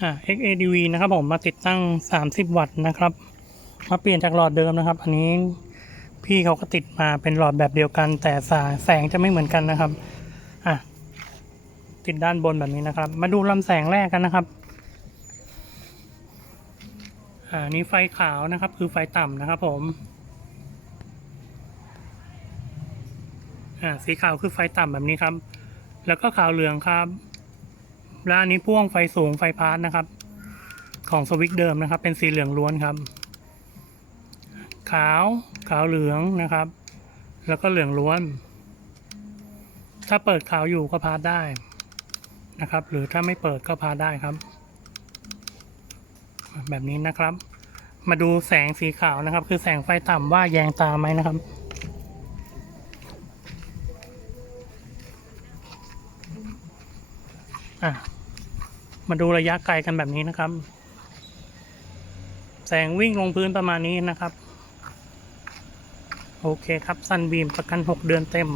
อ่า XADV นะครับผมมาติดตั้ง 30 วัตต์นะครับมาเปลี่ยนจากหลอดเดิมนะครับ อันนี้พี่เขาก็ติดมาเป็นหลอดแบบเดียวกัน แต่สาแสงจะไม่เหมือนกันนะครับอะติดด้านบนแบบนี้นะครับ มาดูลำแสงแรกกันนะครับอ่านี่ไฟขาวนะครับ คือไฟต่ำนะครับ ผมอ่าสีขาวคือไฟต่ำแบบนี้ครับ แล้วก็ขาวเหลืองครับ และอันนี้พ่วงไฟสูงไฟพาร์ทนะครับ ของสวิตช์เดิมนะครับ เป็นสีเหลืองล้วนครับ ขาวขาวเหลืองนะครับ แล้วก็เหลืองล้วน ถ้าเปิดขาวอยู่ก็พาร์ทได้นะครับ หรือถ้าไม่เปิดก็พาร์ทได้ครับ แบบนี้นะครับ มาดูแสงสีขาวนะครับ คือแสงไฟต่ำว่าแยงตาไหมนะครับ อะมาดูระยะไกลกันแบบนี้นะครับ แสงวิ่งลงพื้นประมาณนี้นะครับ โอเคครับซันบีมประกัน 6 เดือนเต็ม